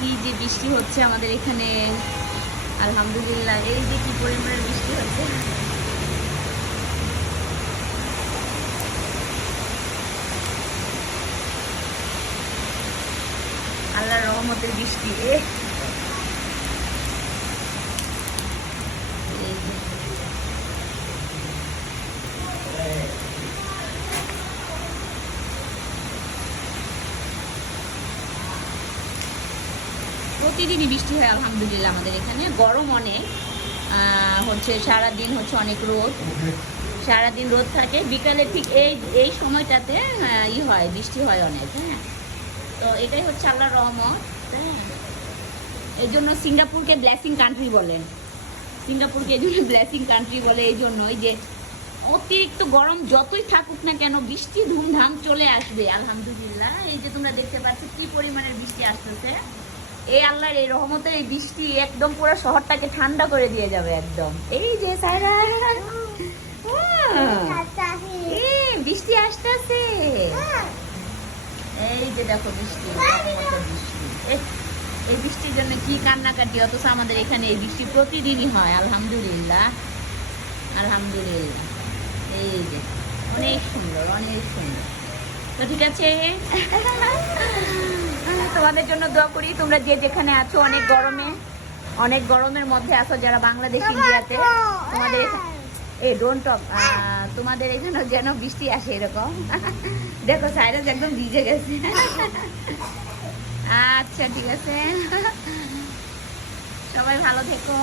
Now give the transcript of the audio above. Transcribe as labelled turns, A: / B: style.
A: কি যে বৃষ্টি হচ্ছে আমাদের এখানে, আলহামদুলিল্লাহ। এই যে কি পরিমাণের বৃষ্টি হচ্ছে। আল্লাহ রহমতের বৃষ্টি এ এই যে। প্রতিদিনই বৃষ্টি হয়, আলহামদুলিল্লাহ, আমাদের এখানে। গরম অনেক হচ্ছে সারা দিন হচ্ছে অনেক রোদ। সারাদিন রোদ থাকে। বিকালে ঠিক এই এই সময়টাতে ই হয়, বৃষ্টি হয় অনেক হ্যাঁ। তো এটাই হচ্ছে আল্লাহর রহমত হ্যাঁ। এই জন্য সিঙ্গাপুরকে ব্লেসিং কান্ট্রি বলেন। সিঙ্গাপুরকে এই জন্য ব্লেসিং কান্ট্রি বলে এই জন্যই যে অতিরিক্ত গরম যতই থাকুক না কেন, বৃষ্টি ধুমধাম চলে আসবে, আলহামদুলিল্লাহ। এই যে তোমরা দেখতে পাচ্ছ কি পরিমাণের বৃষ্টি আসতেছে। এই আল্লাহর এই রহমতের এই বৃষ্টি একদম পুরো শহরটাকে ঠান্ডা করে দিয়ে যাবে একদম। এই যে সারা বৃষ্টি আসতেছে। এই যে দেখো বৃষ্টি এই বৃষ্টির জন্য কি কান্নাকাটি? অথচ আমাদের এখানে এই বৃষ্টি প্রতিদিনই হয়, আলহামদুলিল্লাহ। আলহামদুলিল্লাহ। এই যে, অনেক সুন্দর অনেক সুন্দর। তো ঠিক আছে? তোমাদের জন্য দোয়া করি। তোমরা যে যেখানে আছো অনেক গরমে অনেক গরমের মধ্যে আছো যারা বাংলাদেশ ইন্ডিয়াতে। তোমাদের এই ডোন টপ তোমাদের এখানে যেন বৃষ্টি আসে এরকম। দেখো সাইরাস একদম ভিজে গেছে। আচ্ছা ঠিক আছে। সবাই ভালো থেকো।